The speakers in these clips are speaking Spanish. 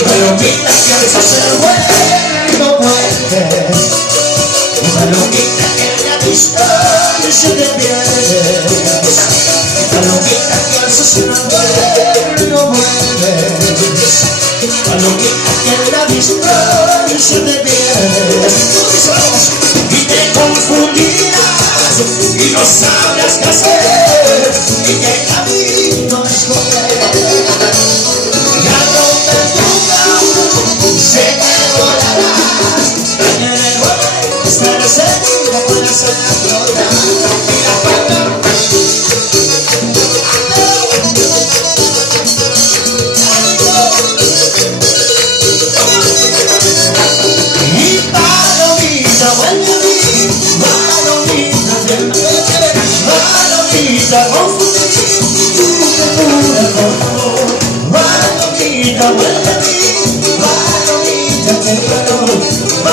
Palomita que a veces se vuelve y no vuelve, palomita que la distancia te pierdes, palomita que a veces se vuelve y no vuelves, palomita que la distancia te pierdes, y te confundirás y no sabrás qué hacer y qué camino escoger. Sé que volarás, en el vuelo estarás segura con la sana flota y la pata. Y palomita, vuelve a mí, palomita, palomita, confundí tu ternura con amor. Palomita, vuelve a mí,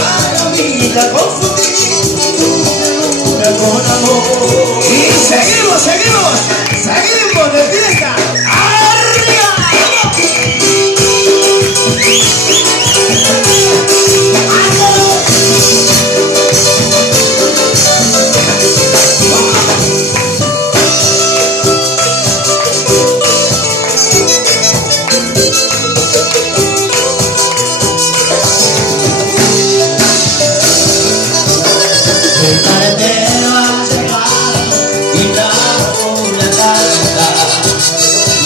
palomita, confundí tu ternura con amor. Y seguimos de fiesta. ¡Arriba! El carretero ha llegado y trajo una carta.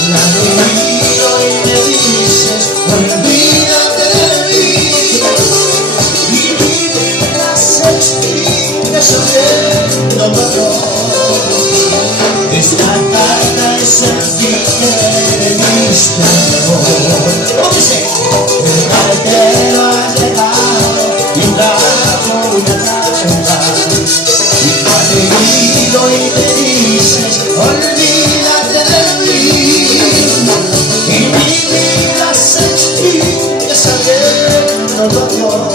La miro y me dices, olvídate de mí. Y mi vida se extingue sabiendo todo. Esta carta es el fin de mi amor. ¿Cómo dice? El carretero ha llegado y trajo una carta. Y me dices, olvídate de mí. Y mi vida se extingue sabiendo todo.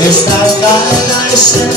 Esta carta es el